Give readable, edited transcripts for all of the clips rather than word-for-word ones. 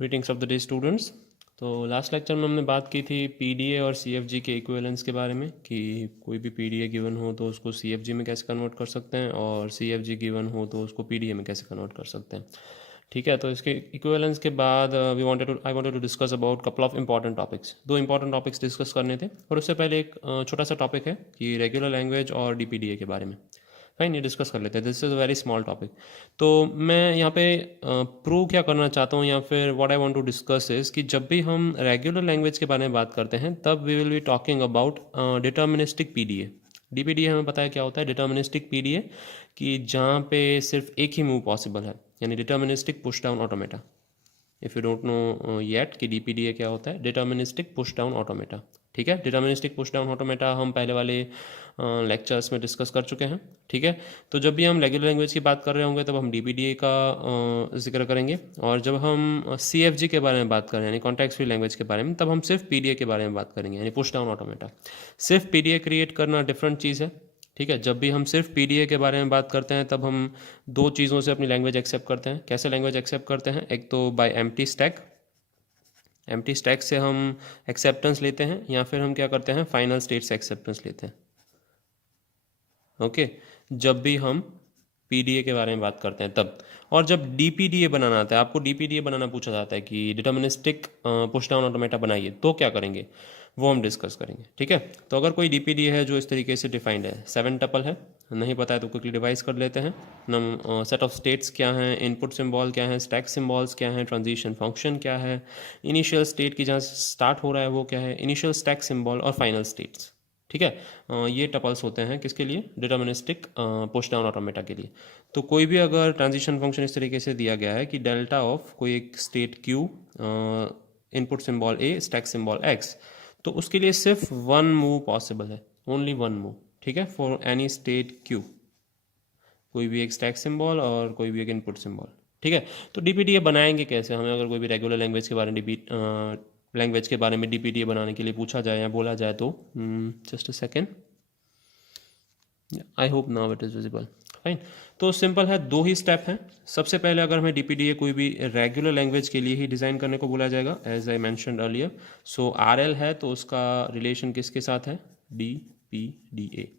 Greetings of the day students. तो last lecture में हमने बात की थी पीडीए और सीएफजी के इक्विवेलेंस के बारे में कि कोई भी पीडीए गिवन हो तो उसको सीएफजी में कैसे कन्वर्ट कर सकते हैं और सीएफजी गिवन हो तो उसको पीडीए में कैसे कन्वर्ट कर सकते हैं। ठीक है, तो इसके इक्विवेलेंस के बाद I wanted to discuss about couple of important topics. दो इंपॉर्टेंट टॉपिक्स डिस्कस करने थे और उससे पहले एक छोटा सा टॉपिक है कि रेगुलर लैंग्वेज और डीपीडीए के बारे में। फाइन, ये डिस्कस कर लेते हैं। This is a very small topic. तो मैं यहाँ पे प्रूव क्या करना चाहता हूँ या फिर what I want to discuss is कि जब भी हम रेगुलर लैंग्वेज के बारे में बात करते हैं तब we will be talking about deterministic PDA. DPDA हमें पता है क्या होता है। डिटर्मिनिस्टिक पीडीए कि जहाँ पे सिर्फ एक ही मूव पॉसिबल है, यानी deterministic push down automata. If you don't know yet कि डीपीडीए क्या होता है, डिटर्मिनिस्टिक पुश डाउन ऑटोमेटा। ठीक है, डिटर्मिनिस्टिक पुश डाउन ऑटोमेटा हम पहले वाले लेक्चर्स में डिस्कस कर चुके हैं। ठीक है, तो जब भी हम रेगुलर लैंग्वेज की बात कर रहे होंगे तब हम डीपीडीए का जिक्र करेंगे, और जब हम सीएफजी के बारे में बात करें यानी कॉन्टेक्स्ट फ्री लैंग्वेज के बारे में तब हम सिर्फ पीडीए के बारे में बात करेंगे, यानी पुश डाउन ऑटोमेटा। सिर्फ पीडीए क्रिएट करना डिफरेंट चीज़ है। ठीक है, जब भी हम सिर्फ पीडीए के बारे में बात करते हैं तब हम दो चीज़ों से अपनी लैंग्वेज एक्सेप्ट करते हैं। कैसे लैंग्वेज एक्सेप्ट करते हैं? एक तो by empty stack. Empty stack से हम एक्सेप्टेंस लेते हैं, या फिर हम क्या करते हैं, फाइनल स्टेट से एक्सेप्टेंस लेते हैं। ओके, जब भी हम पीडीए के बारे में बात करते हैं तब। और जब डीपीडीए बनाना आता है, आपको डीपीडीए बनाना पूछा जाता है कि डिटर्मिनिस्टिक पुश डाउन ऑटोमेटा बनाइए, तो क्या करेंगे वो हम डिस्कस करेंगे। ठीक है, तो अगर कोई डीपीडीए है जो इस तरीके से डिफाइंड है, 7 टपल है, नहीं पता है तो क्विकली डिवाइस कर लेते हैं। नम सेट ऑफ स्टेट्स क्या हैं, इनपुट सिंबल क्या है, स्टैक सिंबल्स क्या हैं, ट्रांजिशन फंक्शन क्या है, इनिशियल स्टेट की जहाँ स्टार्ट हो रहा है वो क्या है, इनिशियल स्टैक सिंबल और फाइनल स्टेट्स। ठीक है, ये टपल्स होते हैं किसके लिए? डिटर्मिनिस्टिक पुश डाउन ऑटोमेटा के लिए। तो कोई भी अगर ट्रांजिशन फंक्शन इस तरीके से दिया गया है कि डेल्टा ऑफ कोई एक स्टेट क्यू, इनपुट सिंबल ए, स्टैक सिंबल एक्स, तो उसके लिए सिर्फ वन मूव पॉसिबल है, ओनली वन मूव। ठीक है, फॉर एनी स्टेट क्यू, कोई भी एक स्टैक सिंबल और कोई भी एक इनपुट सिंबल। ठीक है, तो डीपीडीए बनाएंगे कैसे? हमें अगर कोई भी रेगुलर लैंग्वेज के बारे में डीपीडीए बनाने के लिए पूछा जाए या बोला जाए तो just a second, I hope now it is visible. Fine, तो सिंपल है, दो ही स्टेप हैं। सबसे पहले अगर हमें डीपीडीए कोई भी रेगुलर लैंग्वेज के लिए ही डिज़ाइन करने को बोला जाएगा, as I mentioned earlier. So RL है तो उसका रिलेशन किसके साथ है? DPDA.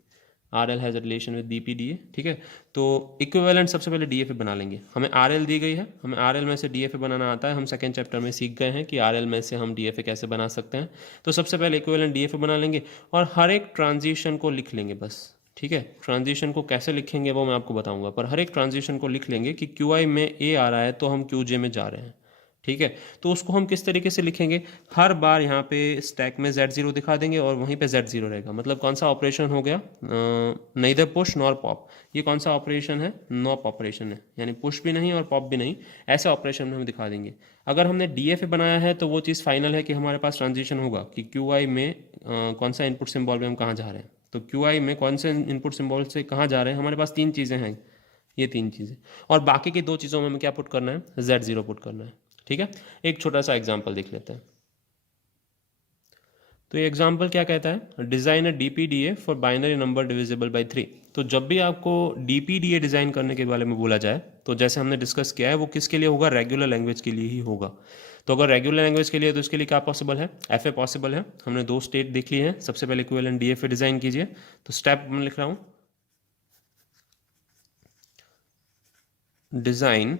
R L has a relation with DPDA. ठीक है, तो इक्विवेलेंट सबसे पहले डीएफए बना लेंगे। हमें आरएल दी गई है, हमें आरएल में से डीएफए बनाना आता है। हम सेकंड चैप्टर में सीख गए हैं कि आरएल में से हम डीएफए कैसे बना सकते हैं। तो सबसे पहले इक्विवेलेंट डीएफए बना लेंगे और हर एक ट्रांजिशन को लिख लेंगे बस। ठीक है, ट्रांजिशन को कैसे लिखेंगे वो मैं आपको बताऊंगा, पर हर एक ट्रांजिशन को लिख लेंगे कि क्यू आई में ए आ रहा है तो हम क्यू जे में जा रहे हैं। ठीक है, तो उसको हम किस तरीके से लिखेंगे? हर बार यहाँ पे स्टैक में Z0 दिखा देंगे और वहीं पे Z0 रहेगा। मतलब कौन सा ऑपरेशन हो गया? neither push nor pop. ये कौन सा ऑपरेशन है? नॉप ऑपरेशन है, यानी पुश भी नहीं और पॉप भी नहीं, ऐसे ऑपरेशन में हम दिखा देंगे। अगर हमने डीएफए बनाया है तो वो चीज़ फाइनल है कि हमारे पास ट्रांजिशन होगा कि क्यू आई में कौन सा इनपुट सिंबल में हम कहाँ जा रहे हैं। तो क्यू आई में कौन से इनपुट सिंबल से कहाँ जा रहे हैं, हमारे पास तीन चीज़ें हैं, ये तीन चीज़ें, और बाकी की दो चीज़ों में हमें क्या पुट करना है? Z0 पुट करना है। ठीक है, एक छोटा सा एग्जाम्पल देख लेते हैं। तो ये एग्जाम्पल क्या कहता है? Design a DPDA for binary number divisible by 3। तो जब भी आपको डीपीडीए डिज़ाइन करने के बारे में बोला जाए तो जैसे हमने डिस्कस किया है वो किसके लिए होगा? रेगुलर लैंग्वेज के लिए ही होगा। तो अगर रेगुलर लैंग्वेज के लिए तो इसके लिए क्या पॉसिबल है? एफ पॉसिबल है। हमने दो स्टेट देख ली है। सबसे पहले इक्विवेलेंट डीएफए डिज़ाइन कीजिए। तो स्टेप मैं लिख रहा हूँ, डिज़ाइन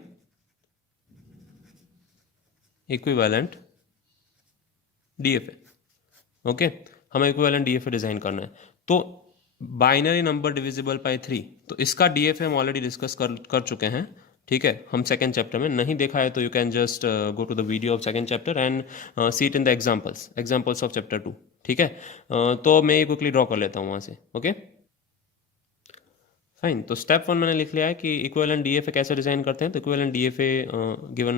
इक्विवेलेंट डीएफए। ओके, हमें इक्विवेलेंट डीएफए डिज़ाइन करना है। तो बाइनरी नंबर डिविजिबल बाई 3, तो इसका डीएफए हम ऑलरेडी डिस्कस कर चुके हैं। ठीक है, हम सेकेंड चैप्टर में, नहीं देखा है तो you can just go to the video of second chapter and see it in the examples of chapter 2। ठीक है, तो मैं ये क्विकली ड्रॉ कर लेता हूँ वहाँ से। ओके फाइन, तो स्टेप 1 मैंने लिख लिया है कि इक्विवेलेंट डीएफए कैसे डिज़ाइन करते हैं। तो इक्विवेलेंट डीएफए गिवन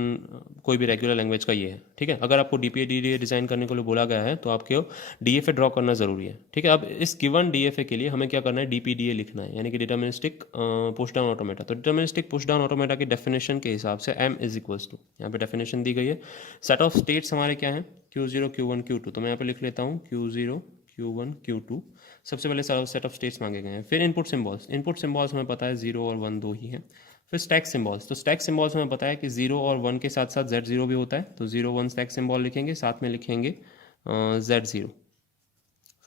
कोई भी रेगुलर लैंग्वेज का ये है। ठीक है, अगर आपको डीपीडीए डिज़ाइन करने के लिए बोला गया है तो आपको डीएफए ड्रॉ करना ज़रूरी है। ठीक है, अब इस गिवन डीएफए के लिए हमें क्या करना है? डीपीडीए लिखना है, यानी कि डिटर्मिनिस्टिक पुश डाउन ऑटोमेटा। तो डिटर्मिनिस्टिक पुश डाउन ऑटोमेटा की डेफिनेशन के हिसाब से एम इज इक्वल्स टू, यहाँ पे डेफिनेशन दी गई है। सेट ऑफ स्टेट्स हमारे क्या हैं? Q0 Q1 Q2। तो मैं यहाँ पे लिख लेता हूँ Q0 Q1 Q2। सबसे पहले सेट ऑफ स्टेट्स मांगे गए हैं। फिर इनपुट सिंबल्स हमें पता है 0 और 1 दो ही हैं। फिर स्टैक सिम्बॉल्स, तो स्टैक सिम्बॉल्स हमें पता है कि 0 और 1 के साथ साथ Z0 भी होता है, तो 0 1 स्टैक सिम्बॉल लिखेंगे, साथ में लिखेंगे Z0।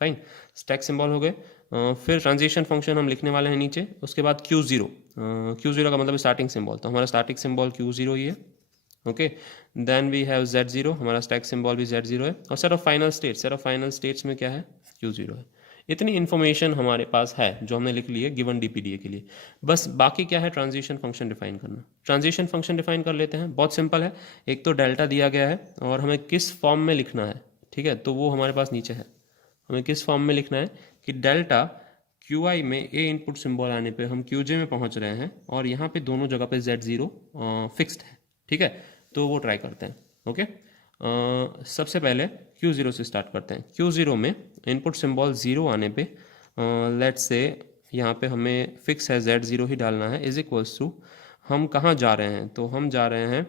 फाइन, स्टैक सिंबल हो गए। फिर ट्रांजिशन फंक्शन हम लिखने वाले हैं नीचे, उसके बाद Q0, Q0 का मतलब स्टार्टिंग सिंबल, तो हमारा स्टार्टिंग सिंबल Q0 ही है। Okay, then we have Z0, हमारा स्टैक सिंबल भी Z0 है, और set of final states, set of final states में क्या है, Q0 है। इतनी इन्फॉर्मेशन हमारे पास है जो हमने लिख ली है गिवन DPDA के लिए। बस बाकी क्या है, ट्रांजिशन फंक्शन डिफाइन करना। ट्रांजिशन फंक्शन डिफाइन कर लेते हैं, बहुत सिंपल है। एक तो डेल्टा दिया गया है और हमें किस फॉर्म में लिखना है, ठीक है, तो वो हमारे पास नीचे है। हमें किस फॉर्म में लिखना है कि डेल्टा QI में ए इनपुट सिंबल आने पे हम QJ में पहुंच रहे हैं, और यहाँ पे दोनों जगह पे Z0 फिक्स्ड है, ठीक है, तो वो ट्राई करते हैं। ओके, सबसे पहले Q0 से स्टार्ट करते हैं। Q0 में इनपुट सिंबल 0 आने पे लेट्स से यहाँ पे हमें फिक्स है Z0 ही डालना है, इज इक्वल्स टू हम कहाँ जा रहे हैं, तो हम जा रहे हैं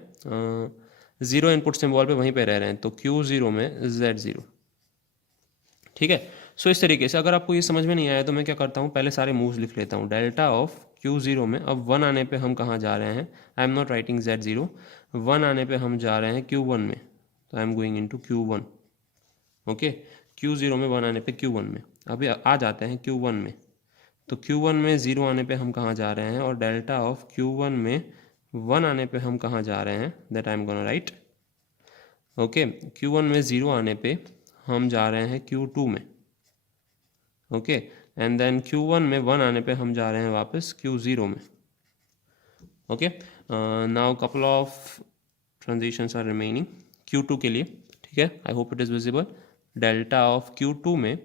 0 इनपुट सिंबल पे, वहीं पे रह रहे हैं, तो Q0 में Z0, ठीक है। सो इस तरीके से, अगर आपको ये समझ में नहीं आया तो मैं क्या करता हूँ, पहले सारे मूव्स लिख लेता हूँ। डेल्टा ऑफ Q0 में अब 1 आने पे हम कहाँ जा रहे हैं, I am not writing Z0, 1 आने पे हम जा रहे हैं Q1 में, तो I am going into Q1। Okay, Q0 में 1 आने पे Q1 में, अभी आ जाते हैं Q1 में, तो Q1 में 0 आने पे हम कहाँ जा रहे हैं, और डेल्टा ऑफ Q1 में 1 आने पे हम कहाँ जा रहे हैं, that I am gonna right. Okay, Q1 में 0 आने पे हम जा रहे हैं Q2 में, ओके, एंड देन Q1 में 1 आने पे हम जा रहे हैं वापस Q0 में। Okay, now couple of transitions are remaining Q2 के लिए, ठीक है, I hope it is visible. Delta of Q2 में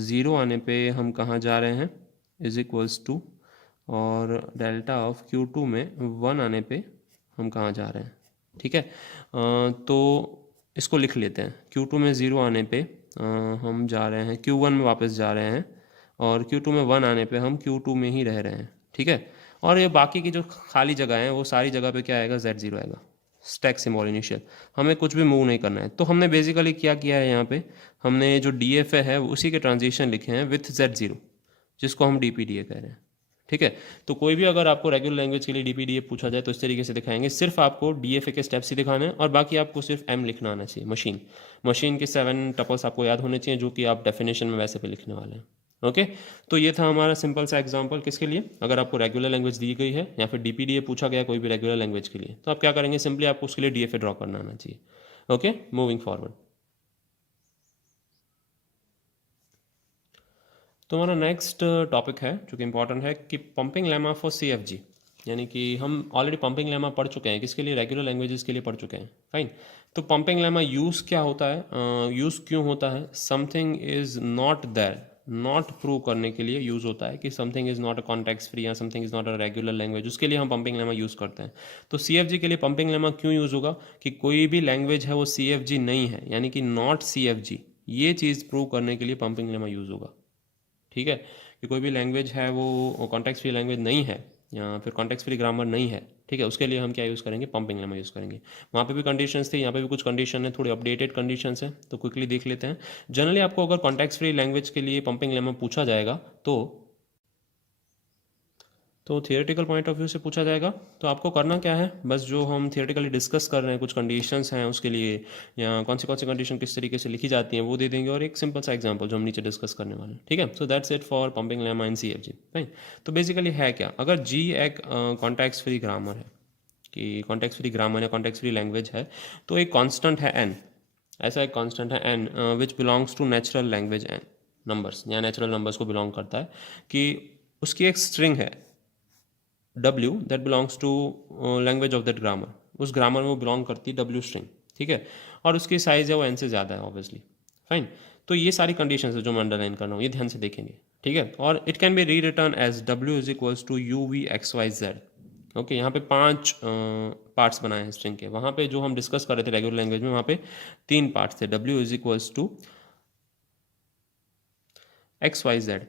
0 आने पे हम कहाँ जा रहे हैं, इज इक्वल्स टू, और डेल्टा ऑफ Q2 में 1 आने पे हम कहाँ जा रहे हैं, ठीक है। तो इसको लिख लेते हैं। Q2 में 0 आने पे हम जा रहे हैं Q1 में वापस जा रहे हैं, और Q2 में 1 आने पे हम Q2 में ही रह रहे हैं, ठीक है। और ये बाकी की जो खाली जगह है वो सारी जगह पे क्या आएगा, Z0 आएगा, स्टैक सिंबल इनिशियल। हमें कुछ भी मूव नहीं करना है, तो हमने बेसिकली क्या किया है, यहाँ पे हमने जो DFA है उसी के ट्रांजिशन लिखे हैं विथ Z0, जिसको हम DPDA कह रहे हैं, ठीक है। तो कोई भी अगर आपको रेगुलर लैंग्वेज के लिए DPDA पूछा जाए तो इस तरीके से दिखाएंगे, सिर्फ आपको DFA के स्टेप्स ही दिखाने हैं, और बाकी आपको सिर्फ M लिखना आना चाहिए, मशीन के 7 टपल्स आपको याद होने चाहिए, जो कि आप डेफिनेशन में वैसे पे लिखने वाले हैं। ओके, तो ये था हमारा सिंपल सा एग्जांपल, किसके लिए, अगर आपको रेगुलर लैंग्वेज दी गई है या फिर DPDA पूछा गया कोई भी रेगुलर लैंग्वेज के लिए, तो आप क्या करेंगे, सिंपली आपको उसके लिए DFA ड्रॉ करना आना चाहिए। ओके, मूविंग फॉरवर्ड, तो हमारा नेक्स्ट टॉपिक है जो कि इंपॉर्टेंट है, कि पंपिंग लेमा फॉर CFG, यानी कि हम ऑलरेडी पंपिंग लेमा पढ़ चुके हैं, किसके लिए, रेगुलर लैंग्वेजेस के लिए पढ़ चुके हैं। फाइन, तो पंपिंग लेमा यूज़ क्या होता है, यूज़ क्यों होता है, something is not there, not prove करने के लिए यूज़ होता है कि something is not a context free या something is not a regular language, उसके लिए हम पंपिंग लेमा यूज़ करते हैं। तो CFG के लिए पंपिंग लेमा क्यों यूज़ होगा, कि कोई भी लैंग्वेज है वो CFG नहीं है, यानी कि नॉट CFG, ये चीज़ प्रूव करने के लिए पंपिंग लेमा यूज़ होगा, ठीक है। कि कोई भी लैंग्वेज है वो कॉन्टेक्स्ट फ्री लैंग्वेज नहीं है, या फिर कॉन्टेक्स्ट फ्री ग्रामर नहीं है, ठीक है, उसके लिए हम क्या यूज़ करेंगे, पंपिंग लेमा यूज़ करेंगे। वहाँ पे भी कंडीशंस थे, यहाँ पे भी कुछ कंडीशन है, थोड़ी अपडेटेड कंडीशंस हैं, तो क्विकली देख लेते हैं। जनरली आपको अगर कॉन्टेक्स्ट फ्री लैंग्वेज के लिए पंपिंग लेमा पूछा जाएगा तो थियोरेटिकल पॉइंट ऑफ व्यू से पूछा जाएगा, तो आपको करना क्या है, बस जो हम थियोरेटिकली डिस्कस कर रहे हैं, कुछ कंडीशंस हैं उसके लिए, या कौन सी कंडीशन किस तरीके से लिखी जाती हैं वो दे देंगे, और एक सिंपल सा एग्जांपल जो हम नीचे डिस्कस करने वाले हैं, ठीक है। So that's it for pumping lemma in CFG। Right, तो बेसिकली है क्या, अगर G एक कॉन्टेक्स्ट फ्री ग्रामर है, कि कॉन्टेक्स्ट फ्री ग्रामर या कॉन्टेक्स्ट फ्री लैंग्वेज है, तो एक कॉन्स्टेंट है N, ऐसा एक कॉन्स्टेंट है N which belongs to natural language N numbers, या नेचुरल नंबर्स को बिलोंग करता है, कि उसकी एक स्ट्रिंग है W that belongs to language of that grammar, उस ग्रामर में वो बिलोंग करती है W स्ट्रिंग, ठीक है, और उसकी साइज़ है वो N से ज़्यादा है ऑब्वियसली। फाइन, तो ये सारी कंडीशंस है जो मैं अंडरलाइन कर रहा हूँ, ये ध्यान से देखेंगे, ठीक है। और it can be rewritten as W is equals to UVXYZ। Okay, यहाँ पे 5 पार्ट्स बनाए हैं स्ट्रिंग के, वहाँ पे जो हम डिस्कस कर रहे थे रेगुलर लैंग्वेज में, वहाँ पे 3 पार्ट्स थे, W is equals to XYZ।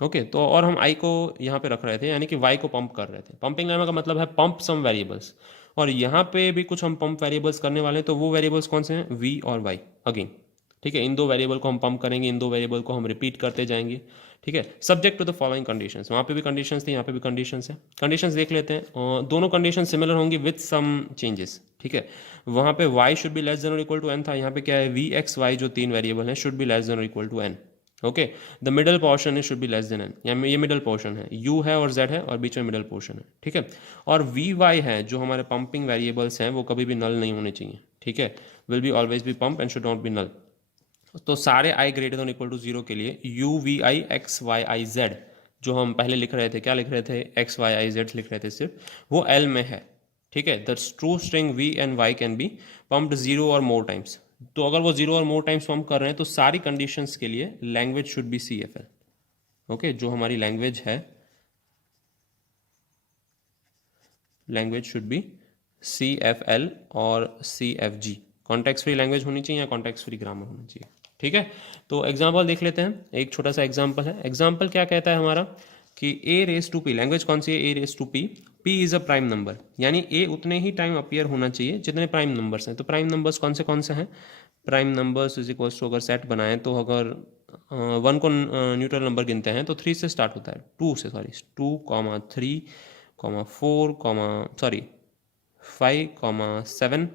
Okay, तो और हम I को यहाँ पे रख रहे थे, यानी कि Y को पंप कर रहे थे। पंपिंग लेमा का मतलब है पंप सम वेरिएबल्स, और यहाँ पे भी कुछ हम पंप वेरिएबल्स करने वाले हैं, तो वो वेरिएबल्स कौन से हैं, V और Y अगेन, ठीक है, इन दो वेरिएबल को हम पंप करेंगे, इन दो वेरिएबल को हम रिपीट करते जाएंगे, ठीक है, subject to the following conditions. वहाँ पे भी कंडीशंस थी, यहाँ पे भी कंडीशंस है। कंडीशंस देख लेते हैं, दोनों कंडीशन सिमिलर होंगी विथ सम चेंजेस, ठीक है। वहाँ पे y should be less than और इक्वल टू n था, यहाँ पे क्या है v x y जो तीन वेरिएबल हैं शुड बी लेस देन और equal to n, okay. The middle portion is should be less than n, यहाँ ये मिडल पोर्शन है, u है और z है और बीच में मिडल पोर्शन है, ठीक है। और वी वाई है जो हमारे पंपिंग वेरिएबल्स हैं वो कभी भी नल नहीं होने चाहिए, ठीक है, will be always be pump and should not be null. तो सारे i greater than equal to 0 के लिए u v i x y i z जो हम पहले लिख रहे थे, क्या लिख रहे थे, x y i z लिख रहे थे सिर्फ, वो l में है, ठीक है। The true string v and y can be pumped 0 और मोर टाइम्स। तो अगर वो 0 और मोर टाइम्स पंप कर रहे हैं तो सारी कंडीशंस के लिए language should be CFL, okay. जो हमारी लैंग्वेज है, लैंग्वेज शुड बी CFL और CFG। कॉन्टेक्स्ट फ्री लैंग्वेज होनी चाहिए या कॉन्टेक्स्ट फ्री ग्रामर होना चाहिए, ठीक है। तो एग्जाम्पल देख लेते हैं, एक छोटा सा एग्जाम्पल है। एग्जाम्पल क्या कहता है हमारा कि a raise to p, language कौन सी है, a raise to p, p is a prime number, यानी a उतने ही टाइम अपीयर होना चाहिए जितने प्राइम नंबर्स हैं। तो प्राइम नंबर्स कौन से हैं, prime numbers is equals to, अगर सेट बनाएं तो अगर 1 को न्यूट्रल नंबर गिनते हैं तो 3 से स्टार्ट होता है, 2 से, sorry 2, 3, 4, 5, 7,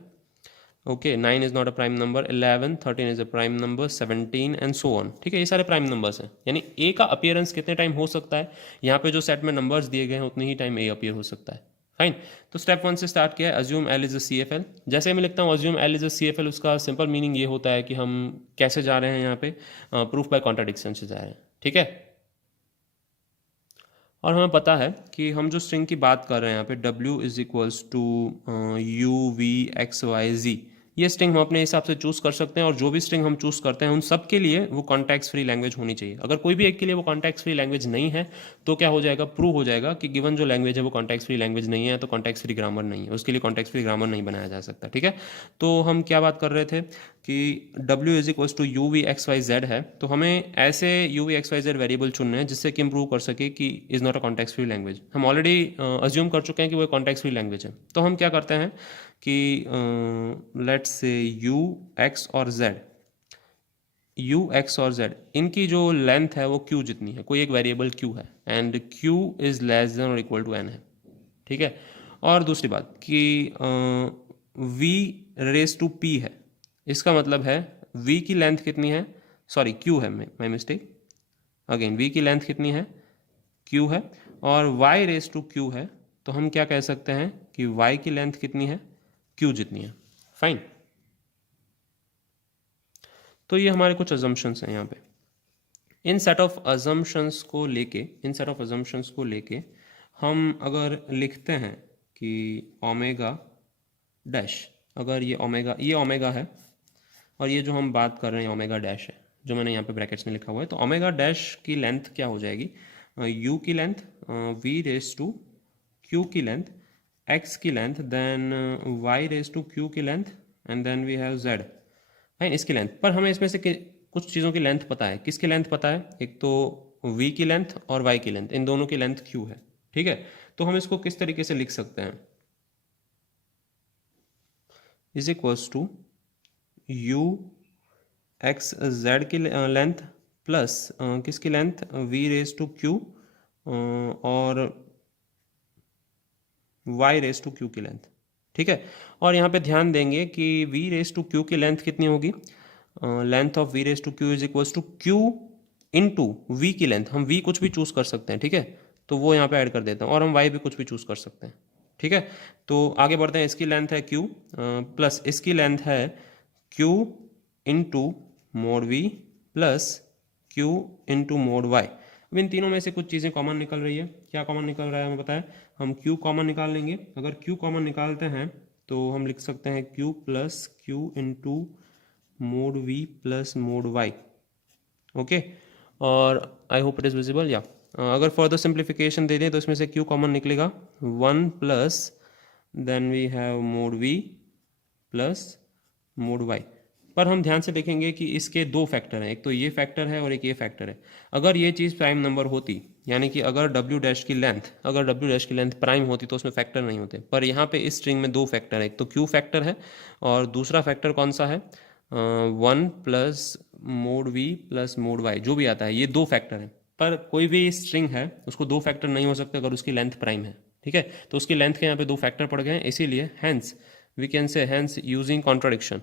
okay. 9 is not a prime number, 11, 13 is a prime number, 17 and so on, ठीक है। ये सारे प्राइम नंबर्स हैं, यानी ए का अपीयरेंस कितने टाइम हो सकता है, यहाँ पे जो सेट में नंबर्स दिए गए हैं उतने ही टाइम ए अपीयर हो सकता है, फाइन। तो स्टेप 1 से स्टार्ट किया है, assume L is a CFL। जैसे मैं लिखता हूँ assume L is a CFL, उसका सिंपल मीनिंग ये होता है कि हम कैसे जा रहे हैं, यहाँ पे प्रूफ बाय कॉन्ट्राडिक्शन से जा रहे हैं, ठीक है। और हमें पता है कि हम जो स्ट्रिंग की बात कर रहे हैं यहाँ पे w is equals to u v x y z, ये स्ट्रिंग हम अपने हिसाब से चूज कर सकते हैं, और जो भी स्ट्रिंग हम चूज करते हैं उन सब के लिए वो कॉन्टेक्स्ट फ्री लैंग्वेज होनी चाहिए। अगर कोई भी एक के लिए वो कॉन्टेक्स्ट फ्री लैंग्वेज नहीं है तो क्या हो जाएगा, प्रूव हो जाएगा कि गिवन जो लैंग्वेज है वो कॉन्टेक्स्ट फ्री लैंग्वेज नहीं है, तो कॉन्टेक्स्ट फ्री ग्रामर नहीं है, उसके लिए कॉन्टेक्स्ट फ्री ग्रामर नहीं बनाया जा सकता, ठीक है। तो हम क्या बात कर रहे थे कि w is equals to U V X Y Z है, तो हमें ऐसे U V X Y Z variable चुनने हैं जिससे कि हम प्रूव कर सके कि is not a context free language. हम ऑलरेडी अज्यूम कर चुके हैं कि वो कॉन्टेक्स्ट फ्री लैंग्वेज है, तो हम क्या करते हैं कि लेट्स से u x और z, u x और z इनकी जो लेंथ है वो q जितनी है, कोई एक वेरिएबल q है, and q is less than और इक्वल टू n है, ठीक है। और दूसरी बात कि v रेस टू p है, इसका मतलब है v की लेंथ कितनी है, सॉरी q है, माई मिस्टेक, अगेन v की लेंथ कितनी है, q है, और y रेस टू q है, तो हम क्या कह सकते हैं कि y की लेंथ कितनी है, q जितनी है, फाइन। तो ये हमारे कुछ अजम्पशंस हैं यहाँ पे। इन सेट ऑफ अजम्पशंस को लेके हम अगर लिखते हैं कि ओमेगा डैश, अगर ये ओमेगा है और ये जो हम बात कर रहे हैं ओमेगा डैश है, जो मैंने यहाँ पे ब्रैकेट्स में लिखा हुआ है, तो ओमेगा डैश की लेंथ क्या हो जाएगी, u की length, v raise to q की लेंथ, x की length, then y raise to q की length, and then we have z, fine, इसकी लेंथ। पर हमें इसमें से कुछ चीज़ों की लेंथ पता है, किसकी लेंथ पता है, एक तो v की लेंथ और y की लेंथ, इन दोनों की लेंथ q है, ठीक है। तो हम इसको किस तरीके से लिख सकते हैं, is equals to u x z की लेंथ प्लस किसकी length, v raise to q और y रेस टू q की लेंथ, ठीक है। और यहाँ पे ध्यान देंगे कि v रेस टू q की लेंथ कितनी होगी, length of v raise to q is equals to q into v की लेंथ, हम v कुछ भी चूज कर सकते हैं, ठीक है, तो वो यहाँ पे ऐड कर देता हूँ, और हम y भी कुछ भी चूज कर सकते हैं, ठीक है। तो आगे बढ़ते हैं, इसकी लेंथ है q प्लस इसकी लेंथ है q into mod v plus q into mode y। अब इन तीनों में से कुछ चीज़ें कॉमन निकल रही है, क्या कॉमन निकल रहा है हमें पता है, हम q कॉमन निकाल लेंगे। अगर q कॉमन निकालते हैं तो हम लिख सकते हैं q plus q into mod v plus mod y, okay. और I hope it is visible, या अगर फर्दर सिंप्लीफिकेशन दे दें तो इसमें से q कॉमन निकलेगा, 1 plus then we have mod v plus mod y। पर हम ध्यान से देखेंगे कि इसके दो फैक्टर हैं, एक तो ये फैक्टर है और एक ये फैक्टर है। अगर ये चीज़ प्राइम नंबर होती, यानी कि अगर w डैश की लेंथ प्राइम होती तो उसमें फैक्टर नहीं होते, पर यहाँ पे इस स्ट्रिंग में दो फैक्टर है, एक तो q फैक्टर है और दूसरा फैक्टर कौन सा है, 1 plus mod V plus mod Y जो भी आता है, ये दो फैक्टर हैं। पर कोई भी स्ट्रिंग है उसको दो फैक्टर नहीं हो सकते अगर उसकी लेंथ प्राइम है, ठीक है। तो उसकी लेंथ के यहाँ पे दो फैक्टर पड़ गए हैं, इसीलिए hence we can say hence using contradiction,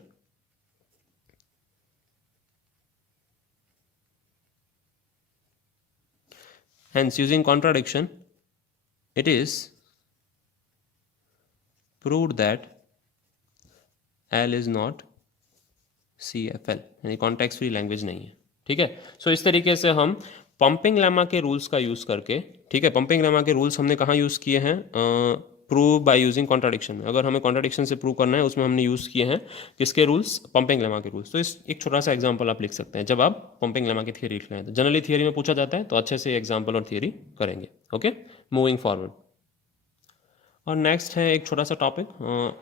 hence using contradiction it is proved that L is not CFL, यानी कॉन्टेक्स्ट फ्री लैंग्वेज नहीं है, ठीक है। सो इस तरीके से हम पंपिंग लेमा के रूल्स का यूज़ करके, ठीक है, पंपिंग लेमा के रूल्स हमने कहाँ यूज़ किए हैं, प्रूव बाय यूजिंग कॉन्ट्राडिक्शन में। अगर हमें कॉन्ट्राडिक्शन से प्रूव करना है उसमें हमने यूज़ किए हैं किसके रूल्स, पंपिंग लेमा के रूल्स। तो इस एक छोटा सा एग्जांपल आप लिख सकते हैं जब आप पंपिंग लेमा की थियरी लिख रहे हैं। तो जनरली थियरी में पूछा जाता है तो अच्छे से एग्जाम्पल और थियरी करेंगे। Okay, moving forward. और नेक्स्ट है एक छोटा सा टॉपिक,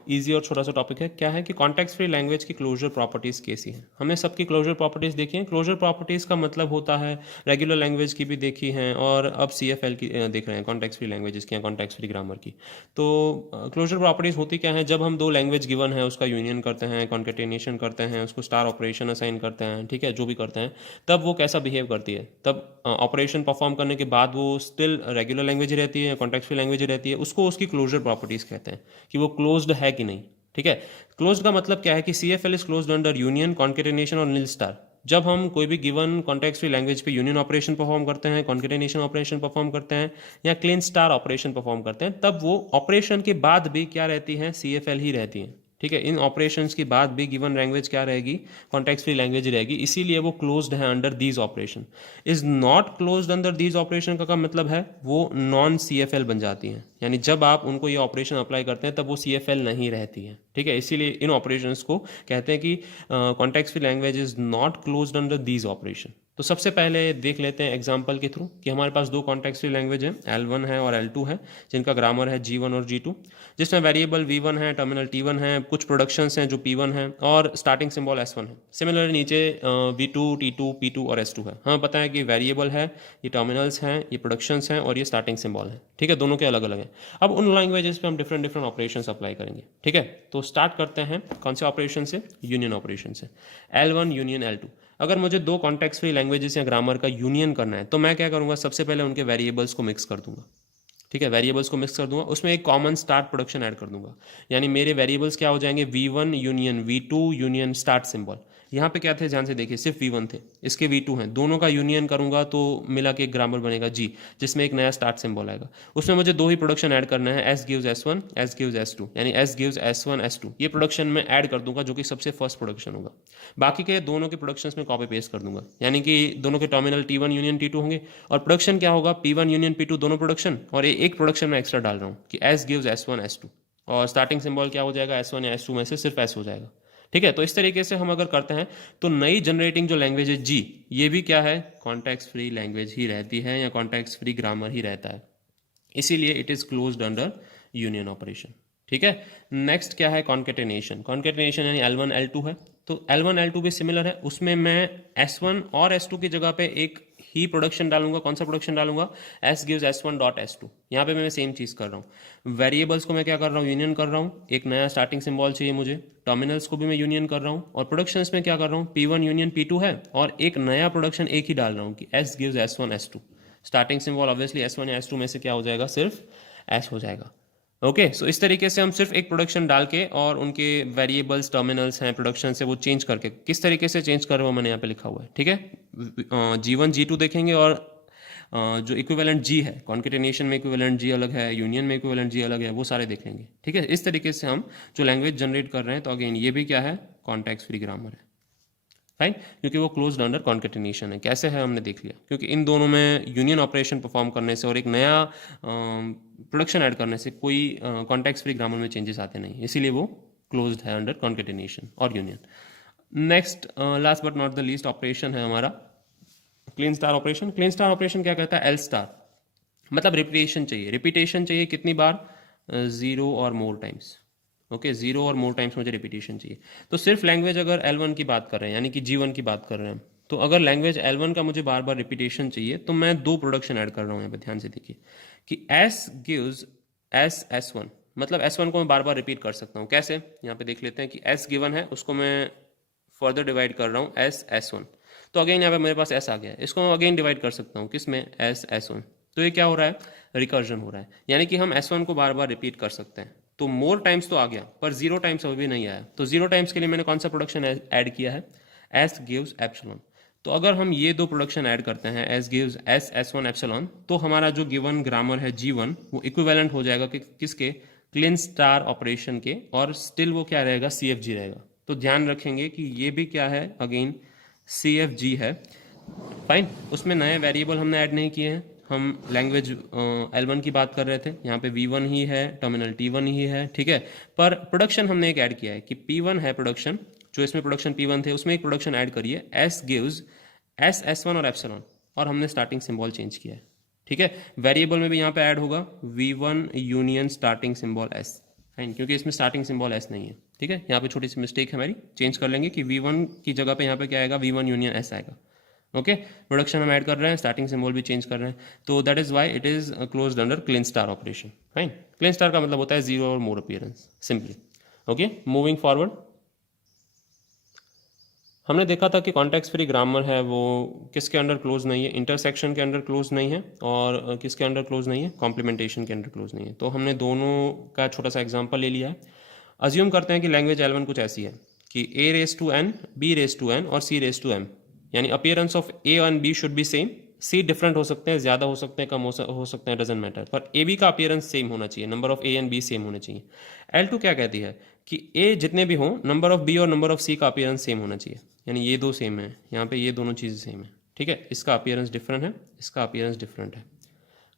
इजी और छोटा सा टॉपिक है, क्या है कि कॉन्टेक्स्ट फ्री लैंग्वेज की क्लोजर प्रॉपर्टीज़ कैसी हैं। हमने सबकी क्लोजर प्रॉपर्टीज़ देखी हैं। क्लोजर प्रॉपर्टीज़ का मतलब होता है रेगुलर लैंग्वेज की भी देखी हैं और अब CFL की देख रहे हैं, कॉन्टेक्स्ट फ्री लैंग्वेजेस की या कॉन्टेक्स्ट फ्री ग्रामर की। तो क्लोजर प्रॉपर्टीज़ होती क्या है, जब हम दो लैंग्वेज गिवन है उसका यूनियन करते हैं, कॉन्केटेनेशन करते हैं, उसको स्टार ऑपरेशन असाइन करते हैं, ठीक है, जो भी करते हैं, तब वो कैसा बिहेव करती है। तब ऑपरेशन परफॉर्म करने के बाद वो स्टिल रेगुलर लैंग्वेज ही रहती है, कॉन्टेक्स्ट फ्री लैंग्वेज ही रहती है, उसको उसकी क्लोजर प्रॉपर्टीज कहते हैं कि वो क्लोज्ड है कि नहीं, ठीक है। क्लोज्ड का मतलब क्या है कि CFL is closed under union, concatenation और नील स्टार। जब हम कोई भी गिवन कॉन्टेक्स्ट फ्री लैंग्वेज पे यूनियन ऑपरेशन परफॉर्म करते हैं, कॉन्केटेनेशन ऑपरेशन परफॉर्म करते हैं या क्लीन स्टार ऑपरेशन परफॉर्म करते हैं, तब वो ऑपरेशन के बाद भी क्या रहती हैं, CFL ही रहती हैं, ठीक है। इन ऑपरेशंस के बाद भी गिवन लैंग्वेज क्या रहेगी, कॉन्टेक्स्ट फ्री लैंग्वेज रहेगी, इसीलिए वो क्लोज्ड है under these operation. Is not closed under these operation का मतलब है वो नॉन CFL बन जाती हैं, यानी जब आप उनको ये ऑपरेशन अप्लाई करते हैं तब वो CFL नहीं रहती है, ठीक है। इसीलिए इन ऑपरेशंस को कहते हैं कि context free language is not closed under these operation. तो सबसे पहले देख लेते हैं एग्जाम्पल के थ्रू कि हमारे पास दो कॉन्टेक्स्ट फ्री लैंग्वेज है, L1 है और L2 है, जिनका ग्रामर है G1 और G2, जिसमें वेरिएबल V1 है, टर्मिनल T1 है, कुछ प्रोडक्शंस हैं जो P1 है और स्टार्टिंग सिंबल S1 है। सिमिलरली नीचे V2, T2, P2 और S2 है। हमें पता है कि वेरिएबल है, ये टर्मिनल्स हैं, ये प्रोडक्शंस हैं और ये स्टार्टिंग सिंबल है, ठीक है, दोनों के अलग अलग हैं। अब उन लैंग्वेजेस पे हम डिफरेंट डिफरेंट ऑपरेशंस अप्लाई करेंगे, ठीक है। तो स्टार्ट करते हैं कौन से ऑपरेशन से, यूनियन ऑपरेशन से। L1 union L2। अगर मुझे दो कॉन्टेक्स्ट फ्री लैंग्वेजेस या ग्रामर का यूनियन करना है तो मैं क्या करूँगा, सबसे पहले उनके वेरिएबल्स को मिक्स कर दूंगा, ठीक है, वेरिएबल्स को मिक्स कर दूंगा, उसमें एक कॉमन स्टार्ट प्रोडक्शन ऐड कर दूंगा, यानी मेरे वेरिएबल्स क्या हो जाएंगे, V1 union V2 union start symbol. यहाँ पे क्या थे, ध्यान से देखिए, सिर्फ V1 थे, इसके V2 हैं, दोनों का यूनियन करूंगा तो मिला के एक ग्रामर बनेगा G, जिसमें एक नया स्टार्ट सिंबल आएगा। उसमें मुझे दो ही प्रोडक्शन ऐड करना है, S gives S1, S gives S2, यानी S gives S1 S2, ये प्रोडक्शन में ऐड कर दूंगा जो कि सबसे फर्स्ट प्रोडक्शन होगा। बाकी के दोनों के प्रोडक्शंस में कॉपी पेस्ट कर दूंगा, यानी कि दोनों के टर्मिनल T1 यूनियन T2 होंगे और प्रोडक्शन क्या होगा, P1 यूनियन P2 दोनों प्रोडक्शन, और एक प्रोडक्शन में एक्स्ट्रा डाल रहा हूँ कि S gives S1 S2, और स्टार्टिंग सिंबल क्या हो जाएगा, S1 या S2 में से सिर्फ S हो जाएगा, ठीक है। तो इस तरीके से हम अगर करते हैं तो नई जनरेटिंग जो लैंग्वेज है G, ये भी क्या है, कॉन्टेक्स्ट फ्री लैंग्वेज ही रहती है या कॉन्टेक्स्ट फ्री ग्रामर ही रहता है, इसीलिए it is closed under union operation, ठीक है। नेक्स्ट क्या है, कॉन्केटेनेशन। कॉन्केटेनेशन यानी L1 L2 है, तो L1 L2 भी सिमिलर है, उसमें मैं S1 और S2 की जगह पे एक ही प्रोडक्शन डालूंगा। कौन सा प्रोडक्शन डालूंगा, S gives S1 dot S2। यहाँ पे मैं सेम चीज़ कर रहा हूँ, वेरिएबल्स को मैं क्या कर रहा हूँ, यूनियन कर रहा हूँ, एक नया स्टार्टिंग सिंबल चाहिए मुझे, टर्मिनल्स को भी मैं यूनियन कर रहा हूँ, और प्रोडक्शंस में क्या कर रहा हूँ, P1 यूनियन P2 है और एक नया प्रोडक्शन एक ही डाल रहा हूँ कि S gives S1 S2। Starting symbol obviously S1 या S2 में से क्या हो जाएगा, सिर्फ S हो जाएगा। ओके, सो इस तरीके से हम सिर्फ एक प्रोडक्शन डाल के और उनके वेरिएबल्स टर्मिनल्स हैं प्रोडक्शन से वो चेंज करके, किस तरीके से चेंज कर रहे हो मैंने यहाँ पे लिखा हुआ है, ठीक है। G1 G2 देखेंगे और जो इक्विवेलेंट G है, कॉन्केटेनेशन में इक्विवेलेंट G अलग है, यूनियन में इक्विवेलेंट G अलग है, वो सारे देख लेंगे, ठीक है। इस तरीके से हम जो लैंग्वेज जनरेट कर रहे हैं, तो अगेन ये भी क्या है, कॉन्टेक्स्ट फ्री ग्रामर है, राइट, क्योंकि वो क्लोज्ड अंडर कॉन्केटेनेशन है। कैसे है हमने देख लिया, क्योंकि इन दोनों में यूनियन ऑपरेशन परफॉर्म करने से और एक नया प्रोडक्शन ऐड करने से कोई कॉन्टेक्स्ट फ्री ग्रामर में चेंजेस आते नहीं, इसीलिए वो क्लोज्ड है अंडर कॉन्केटेनेशन और union. Next last but not the least operation है हमारा clean star operation. Clean star operation क्या कहता है, L स्टार, मतलब रिपीटेशन चाहिए। रिपीटेशन चाहिए कितनी बार, 0 और मोर टाइम्स, ओके, 0 और मोर टाइम्स मुझे रिपीटेशन चाहिए। तो सिर्फ लैंग्वेज अगर L1 की बात कर रहे हैं, यानी कि G1 की बात कर रहे हैं, तो अगर लैंग्वेज L1 का मुझे बार बार रिपीटेशन चाहिए तो मैं दो प्रोडक्शन ऐड कर रहा हूँ यहाँ पे, ध्यान से देखिए कि S gives S S1, मतलब S1 को मैं बार बार रिपीट कर सकता हूँ। कैसे, यहाँ पे देख लेते हैं कि S गिवन है, उसको मैं फर्दर डिवाइड कर रहा हूँ एस एस वन, तो अगेन यहाँ पे मेरे पास एस आ गया है, इसको मैं अगेन डिवाइड कर सकता हूँ किस में, एस एस वन। तो ये क्या हो रहा है, रिकर्जन हो रहा है, यानी कि हम एस वन को बार बार रिपीट कर सकते हैं। तो मोर टाइम्स तो आ गया पर जीरो टाइम्स अभी नहीं आया, तो जीरो टाइम्स के लिए मैंने कौन सा प्रोडक्शन ऐड किया है, एस गिव्स एप्सिलॉन। तो अगर हम ये दो प्रोडक्शन ऐड करते हैं, S gives S S one epsilon, तो हमारा जो गिवन ग्रामर है G1 वो इक्विवेलेंट हो जाएगा कि किसके, क्लीन स्टार ऑपरेशन के, और स्टिल वो क्या रहेगा, CFG रहेगा। तो ध्यान रखेंगे कि ये भी क्या है, अगेन CFG है, फाइन। उसमें नए वेरिएबल हमने ऐड नहीं किए हैं, हम लैंग्वेज L1 की बात कर रहे थे, यहाँ पे V1 ही है, टर्मिनल T1 ही है, ठीक है। पर प्रोडक्शन हमने एक ऐड किया है कि P1 है प्रोडक्शन, जो इसमें प्रोडक्शन P1 थे उसमें एक प्रोडक्शन ऐड करिए, S gives S S one और एप्सिलॉन, और हमने स्टार्टिंग सिंबल चेंज किया है, ठीक है। वेरिएबल में भी यहाँ पे ऐड होगा V1 union starting symbol S, fine, क्योंकि इसमें स्टार्टिंग सिंबल S नहीं है, ठीक है। यहाँ पे छोटी सी मिस्टेक है हमारी, चेंज कर लेंगे कि V1 की जगह पे यहाँ पे क्या आएगा, V1 यूनियन S आएगा, ओके। प्रोडक्शन हम ऐड कर रहे हैं, स्टार्टिंग सिंबल भी चेंज कर रहे हैं, तो that is why it is closed under Kleene star operation, fine. Kleene star का मतलब होता है जीरो और more appearance, simply, okay. Moving forward, हमने देखा था कि कॉन्टेक्स्ट फ्री ग्रामर है वो किसके अंडर क्लोज नहीं है, इंटरसेक्शन के अंडर क्लोज नहीं है, और किसके अंडर क्लोज नहीं है, कॉम्प्लीमेंटेशन के अंडर क्लोज नहीं है। तो हमने दोनों का छोटा सा एग्जांपल ले लिया है। अज्यूम करते हैं कि लैंग्वेज L1 कुछ ऐसी है कि A raise to N, B raise to N और C रेस टू M, यानी appearance of A and B should be same, C different हो सकते हैं, ज़्यादा हो सकते हैं, कम हो सकते हैं, डजेंट मैटर, पर A B का अपीयरेंस सेम होना चाहिए, number of A and B same होने चाहिए। L2 क्या कहती है कि A जितने भी हों, नंबर ऑफ B और नंबर ऑफ C का अपीयरेंस सेम होना चाहिए, यानी ये दो सेम है, यहाँ पे ये दोनों चीज़ें सेम है, ठीक है। इसका अपीयरेंस डिफरेंट है, इसका अपीयरेंस डिफरेंट है,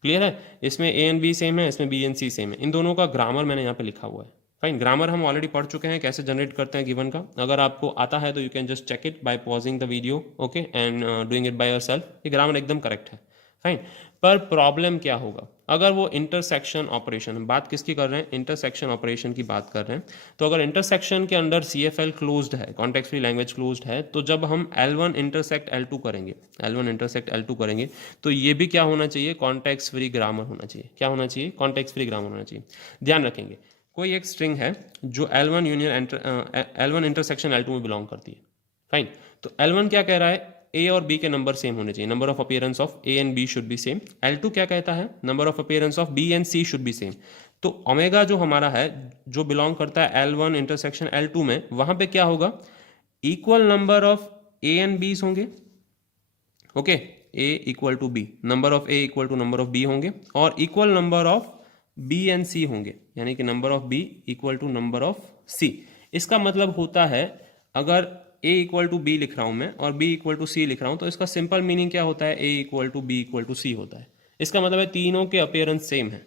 क्लियर है। इसमें A एंड B सेम है, इसमें B एंड C सेम है, इन दोनों का ग्रामर मैंने यहाँ पे लिखा हुआ है, फाइन। ग्रामर हम ऑलरेडी पढ़ चुके हैं, कैसे जनरेट करते हैं गिवन का, अगर आपको आता है तो you can just check it by pausing the video, okay, and doing it by yourself, ये ग्रामर एकदम करेक्ट है, फाइन। पर प्रॉब्लम क्या होगा, अगर वो इंटरसेक्शन ऑपरेशन, बात किसकी कर रहे हैं, इंटरसेक्शन ऑपरेशन की बात कर रहे हैं, तो अगर इंटरसेक्शन के अंडर CFL क्लोज्ड है, कॉन्टेक्स्ट फ्री लैंग्वेज क्लोज्ड है, तो जब हम L1 इंटरसेक्ट L2 करेंगे, L1 इंटरसेक्ट L2 करेंगे, तो ये भी क्या होना चाहिए, कॉन्टेक्स्ट फ्री ग्रामर होना चाहिए, क्या होना चाहिए, कॉन्टेक्स्ट फ्री ग्रामर होना चाहिए। ध्यान रखेंगे, कोई एक स्ट्रिंग है जो L1 union L1 intersection L2 में बिलोंग करती है, फाइन। तो L1 क्या कह रहा है, A और B के नंबर सेम होने चाहिए, number of appearance of A and B should be same. L2 क्या कहता है, number of appearance of B and C should be same. तो ओमेगा जो हमारा है, जो बिलोंग करता है L1 इंटरसेक्शन L2 में, वहां पे क्या होगा, equal number of A and B होंगे, okay, A equal to B, number of A equal to number of B होंगे, और equal number of B and C होंगे, यानी कि number of B equal to number of C। इसका मतलब होता है, अगर A इक्वल टू B लिख रहा हूं मैं और B इक्वल टू C लिख रहा हूं, तो इसका सिंपल मीनिंग क्या होता है, A equal to B equal to C होता है। इसका मतलब है तीनों के अपीयरेंस सेम है,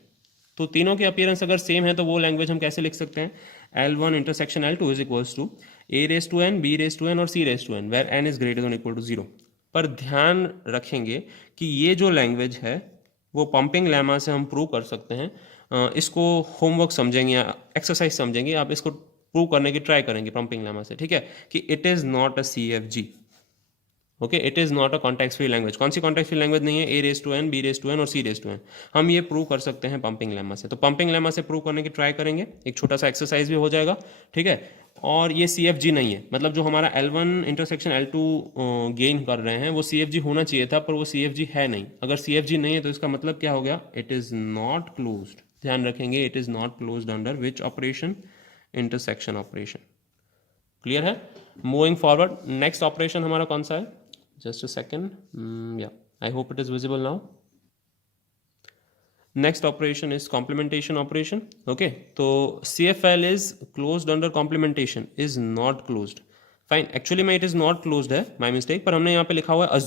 तो तीनों के अपीयरेंस अगर सेम है तो वो लैंग्वेज हम कैसे लिख सकते हैं, L1 intersection L2 is equals to A raise to N, B raise to N और C raise to N, where N is greater than equal to 0। पर ध्यान रखेंगे कि ये जो लैंग्वेज है वो पंपिंग लेमा से हम प्रूव कर सकते हैं, इसको होमवर्क समझेंगे या एक्सरसाइज समझेंगे, आप इसको प्रूव करने की ट्राई करेंगे पंपिंग लेमा से, ठीक है, कि it is not a CFG, okay, it is not a context free language. कौन सी कॉन्टेक्स्ट फ्री लैंग्वेज नहीं है, A raise to N, B raise to N और C रेस टू N, हम ये प्रूव कर सकते हैं पंपिंग लेमा से। तो पंपिंग लेमा से प्रूव करने की ट्राई करेंगे, एक छोटा सा एक्सरसाइज भी हो जाएगा, ठीक है। और ये CFG नहीं है, मतलब जो हमारा L1 इंटरसेक्शन L2 गेन कर रहे हैं वो CFG होना चाहिए था, पर वो CFG है नहीं। अगर CFG नहीं है तो इसका मतलब क्या हो गया, इट इज़ नॉट क्लोज्ड। ध्यान रखेंगे, it is not closed under which operation, intersection operation, clear है। मूविंग फॉरवर्ड, नेक्स्ट ऑपरेशन हमारा कौन सा है, just a second, yeah, I hope it is visible now. Next operation is complementation operation, okay, तो CFL is closed under complementation, is not closed, fine, actually में it is not closed है, my mistake, पर हमने यहाँ पे लिखा हुआ है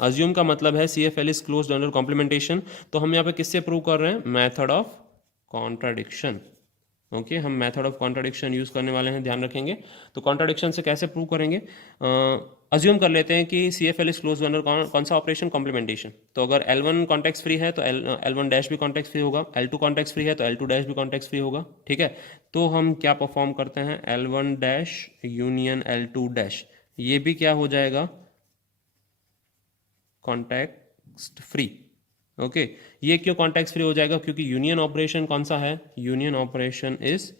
assume का मतलब है CFL is closed under complementation, तो हम यहाँ पे किससे प्रूव कर रहे हैं, मेथड ऑफ कॉन्ट्राडिक्शन, ओके, हम मेथड ऑफ कॉन्ट्राडिक्शन यूज करने वाले हैं, ध्यान रखेंगे। तो कॉन्ट्राडिक्शन से कैसे प्रूव करेंगे, अज्यूम कर लेते हैं कि CFL इज क्लोज अंडर कौन सा ऑपरेशन, कॉम्प्लीमेंटेशन। तो अगर L1 कॉन्टेक्स्ट फ्री है तो L1 डैश भी कॉन्टेक्स्ट फ्री होगा, L2 कॉन्टेक्स्ट फ्री है तो L2 डैश भी कॉन्टेक्स्ट फ्री होगा, ठीक है। तो हम क्या परफॉर्म करते हैं, L1 dash union L2 dash, ये भी क्या हो जाएगा, कॉन्टेक्स्ट फ्री, ओके। ये क्यों कॉन्टेक्स्ट फ्री हो जाएगा, क्योंकि यूनियन ऑपरेशन कौन सा है, union operation is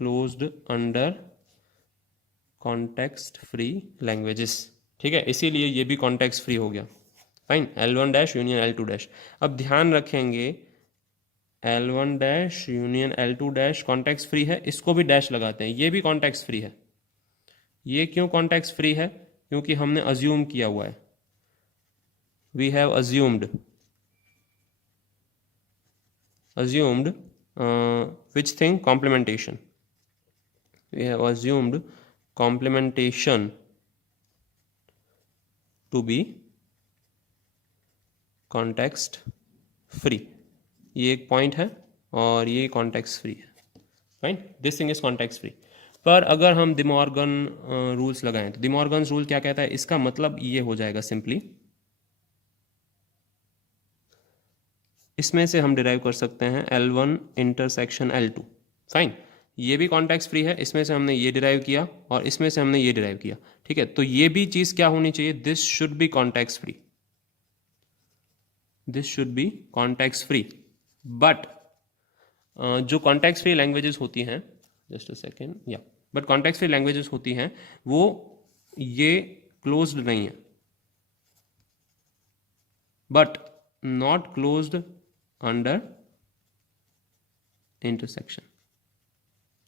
closed under context free languages, ठीक है, इसीलिए ये भी कॉन्टेक्स्ट फ्री हो गया। Fine, L1 dash union L2 dash. अब ध्यान रखेंगे L1 dash union L2 dash context free है, इसको भी डैश लगाते हैं, ये भी कॉन्टेक्स्ट फ्री है। ये क्यों कॉन्टेक्स्ट फ्री है? क्योंकि हमने अज्यूम किया हुआ है, we have assumed which thing? Complementation. We have assumed complementation to be context free. ये एक पॉइंट है और ये कॉन्टेक्स्ट फ्री है। Fine, this thing is context free. पर अगर हम De Morgan रूल्स लगाएं तो De Morgan's रूल क्या कहता है? इसका मतलब ये हो जाएगा सिंपली, इसमें से हम डिराइव कर सकते हैं L1 इंटरसेक्शन L2। फाइन, ये भी कॉन्टेक्स्ट फ्री है, इसमें से हमने ये डिराइव किया और इसमें से हमने ये डिराइव किया, ठीक है। तो ये भी चीज़ क्या होनी चाहिए? This should be context free, this should be context free. But जो कॉन्टेक्स्ट फ्री लैंग्वेजेस होती हैं, जस्ट अ सेकेंड, या बट कॉन्टेक्स्ट फ्री लैंग्वेजेस होती हैं वो ये क्लोज्ड नहीं है, but not closed under intersection.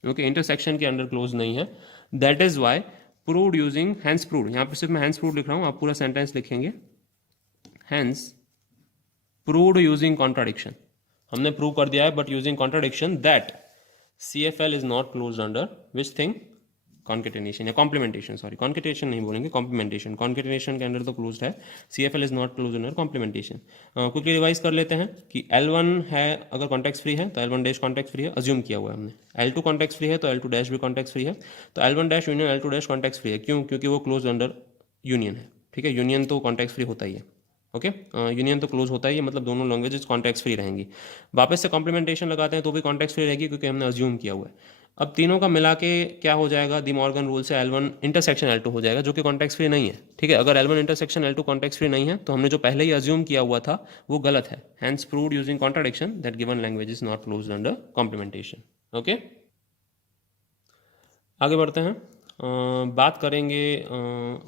Okay, intersection के अंडर क्लोज नहीं है। That is why proved using hence proved, यहाँ पे सिर्फ मैं हैंस प्रूव्ड लिख रहा हूँ, आप पूरा सेंटेंस लिखेंगे हैंस प्रूव्ड यूजिंग कॉन्ट्राडिक्शन। हमने प्रूव कर दिया है but using contradiction that CFL is not close under which thing? Concatenation या कॉम्प्लीमेंटेशन, सॉरी कॉन्केटेनेशन नहीं बोलेंगे, कॉम्प्लीमेंटेशन। कॉन्केटेनेशन के अंडर तो क्लोज है, CFL is not close under complementation. Quickly revise कर लेते हैं कि L1 है अगर कॉन्टेक्स्ट फ्री है तो L1 डैश कॉन्टेक्स्ट फ्री है, अज्यूम किया हुआ है हमने। L2 कॉन्टेक्स्ट फ्री है तो L2 डैश भी कॉन्टेक्स्ट फ्री है। तो L1 dash union L2 dash context free है, क्यों? क्योंकि वो क्लोज अंडर यूनियन है, ठीक है। यूनियन तो कॉन्टेक्स्ट फ्री होता ही है, ओके। यूनियन तो क्लोज होता ही है, मतलब दोनों लैंग्वेजेस कॉन्टेक्स्ट फ्री रहेंगी। वापस से कॉम्प्लीमेंटेशन लगाते हैं तो भी कॉन्टेक्स्ट फ्री रहेगी क्योंकि हमने अज्यूम किया हुआ है। अब तीनों का मिला के क्या हो जाएगा? De Morgan रूल से L1 इंटरसेक्शन L2 हो जाएगा, जो कि कॉन्टेक्स्ट फ्री नहीं है, ठीक है। अगर L1 intersection L2 context free नहीं है तो हमने जो पहले ही अज्यूम किया हुआ था वो गलत है। Hence proved using contradiction that given language is not closed under complementation, okay. आगे बढ़ते हैं, बात करेंगे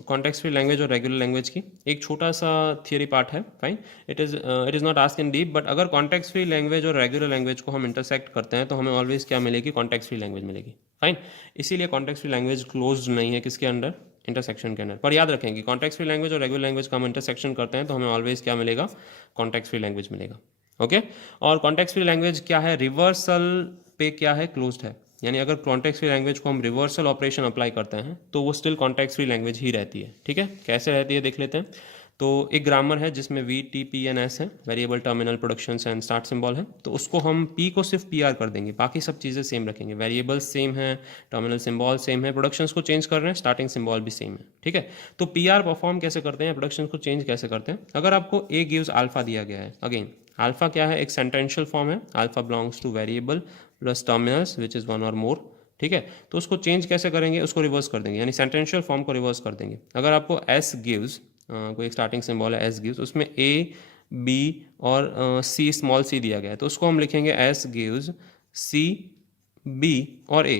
कॉन्टेक्स्ट फ्री लैंग्वेज और रेगुलर लैंग्वेज की। एक छोटा सा थियरी पार्ट है, fine. It is not ask in deep, but अगर कॉन्टेक्स्ट फ्री लैंग्वेज और रेगुलर लैंग्वेज को हम इंटरसेक्ट करते हैं तो हमें ऑलवेज क्या मिलेगी? कॉन्टेक्स्ट फ्री लैंग्वेज मिलेगी, फाइन। इसीलिए कॉन्टेक्स्ट फ्री लैंग्वेज क्लोज नहीं है किसके अंडर? इंटरसेक्शन के अंदर। पर याद रखेंगे कॉन्टेक्स्ट फ्री लैंग्वेज और रेगुलर लैंग्वेज का हम इंटरसेक्शन करते हैं तो हमें ऑलवेज क्या मिलेगा? कॉन्टेक्स्ट फ्री लैंग्वेज मिलेगा, ओके। और कॉन्टेक्स्ट फ्री लैंग्वेज क्या है? रिवर्सल पे क्या है? क्लोज्ड है। यानी अगर कॉन्टेक्स्ट फ्री लैंग्वेज को हम रिवर्सल ऑपरेशन अप्लाई करते हैं तो वो स्टिल कॉन्टेक्स्ट फ्री लैंग्वेज ही रहती है, ठीक है। कैसे रहती है देख लेते हैं। तो एक ग्रामर है जिसमें VTPNS है, variable terminal production and start symbol है, तो उसको हम P को सिर्फ PR कर देंगे, बाकी सब चीज़ें सेम रखेंगे। वेरिएबल्स सेम है, टर्मिनल सिंबल सेम है, प्रोडक्शंस को चेंज कर रहे हैं, स्टार्टिंग सिंबल भी सेम है, ठीक है। तो PR परफॉर्म कैसे करते हैं, प्रोडक्शंस को चेंज कैसे करते हैं? अगर आपको A गिव्स अल्फा दिया गया है, अगेन अल्फा क्या है? एक सेंटेंशियल फॉर्म है, alpha belongs two variable plus terminals which is one और मोर, ठीक है। तो उसको चेंज कैसे करेंगे? उसको रिवर्स कर देंगे, यानी सेंटेंशियल फॉर्म को रिवर्स कर देंगे। अगर आपको S गिव्स, कोई एक स्टार्टिंग सिंबल है S गिव्स, उसमें A B और C स्मॉल c दिया गया है, तो उसको हम लिखेंगे S गिव्स C B और A।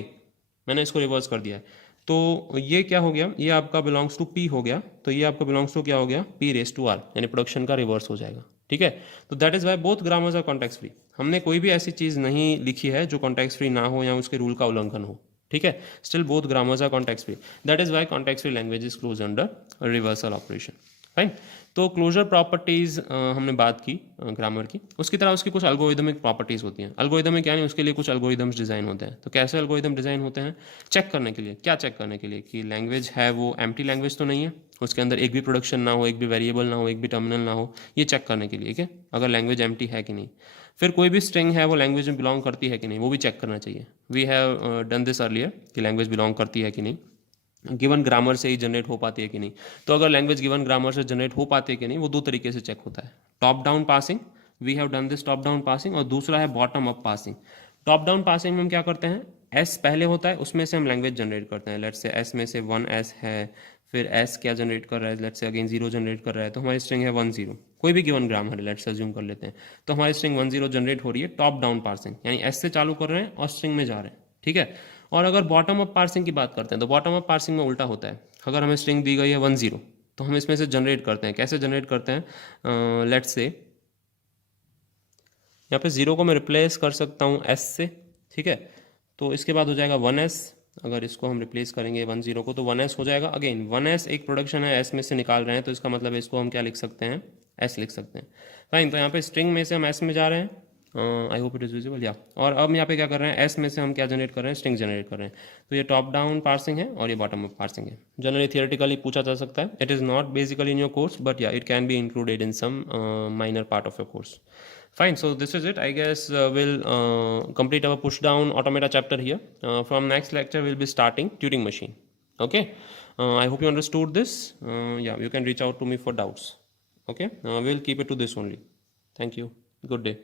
मैंने इसको रिवर्स कर दिया है, तो ये क्या हो गया? ये आपका बिलोंग्स टू P हो गया, तो ये आपका बिलोंग्स टू क्या हो गया? P रेस टू R, यानी प्रोडक्शन का रिवर्स हो जाएगा, ठीक है। तो that is why both grammars are context free. हमने कोई भी ऐसी चीज़ नहीं लिखी है जो कॉन्टेक्स्ट फ्री ना हो या उसके रूल का उल्लंघन हो, ठीक है। Still both grammars are context free, that is why context free language is close under reversal operation, fine. तो क्लोजर प्रॉपर्टीज हमने बात की ग्रामर की, उसकी तरह उसकी कुछ एल्गोरिदमिक प्रॉपर्टीज होती हैं। एल्गोरिदमिक यानी उसके लिए कुछ एल्गोरिदम्स डिज़ाइन होते हैं। तो कैसे एल्गोरिदम डिज़ाइन होते हैं? चेक करने के लिए, क्या चेक करने के लिए? कि लैंग्वेज है वो एम्प्टी लैंग्वेज तो नहीं है, उसके अंदर एक भी प्रोडक्शन ना हो, एक भी वेरिएबल ना हो, एक भी टर्मिनल ना हो, ये चेक करने के लिए, ठीक है। अगर लैंग्वेज एम्प्टी है कि नहीं, फिर कोई भी स्ट्रिंग है वो लैंग्वेज में बिलोंग करती है कि नहीं, वो भी चेक करना चाहिए। We have done this earlier कि लैंग्वेज बिलोंग करती है कि नहीं, गिवन ग्रामर से ही जनरेट हो पाती है कि नहीं। तो अगर लैंग्वेज गिवन ग्रामर से जनरेट हो पाती है कि नहीं, वो दो तरीके से चेक होता है। Top down parsing, we have done this top down parsing, और दूसरा है bottom up parsing. Top down parsing में हम क्या करते हैं? एस पहले होता है, उसमें से हम लैंग्वेज जनरेट करते हैं। लेट्स से एस में से 1S है, फिर एस क्या जनरेट कर रहा है? लेट्स से अगेन 0 जनरेट कर रहा है, तो हमारी स्ट्रिंग है 10। कोई भी गिवन ग्रामर है, लेट्स अज्यूम कर लेते हैं, तो हमारी स्ट्रिंग 10 जनरेट हो रही है। टॉप डाउन पासिंग यानी एस से चालू कर रहे हैं और स्ट्रिंग में जा रहे हैं, ठीक है। और अगर बॉटम अप पार्सिंग की बात करते हैं तो बॉटम अप पार्सिंग में उल्टा होता है। अगर हमें स्ट्रिंग दी गई है 10 तो हम इसमें से जनरेट करते हैं। कैसे जनरेट करते हैं? लेट्स से यहाँ पे 0 को मैं रिप्लेस कर सकता हूँ s से, ठीक है। तो इसके बाद हो जाएगा 1s। अगर इसको हम रिप्लेस करेंगे 10 को तो 1s हो जाएगा। अगेन 1s एक प्रोडक्शन है, s में से निकाल रहे हैं, तो इसका मतलब इसको हम क्या लिख सकते हैं? s लिख सकते हैं। फाइन, तो यहाँ पे स्ट्रिंग में से हम s में जा रहे हैं। आई होप इट इज़ विजिबल, या। और अब यहाँ पे क्या कर रहे हैं? s में से हम क्या जनरेट कर रहे हैं? स्ट्रिंग जनरेट कर रहे हैं। तो ये टॉप डाउन पार्सिंग है और ये बॉटम अप पार्सिंग है। जनरली थियोरेटिकली पूछा जा सकता है। It is not basically in your course, but yeah it can be included in some minor part of your course. Fine, so this is it. I guess we'll complete our push down automata chapter here. From next lecture, we'll be starting Turing machine. Okay, I hope you understood this. Yeah, you can reach out to me for doubts. Okay, we'll keep it to this only. Thank you. Good day.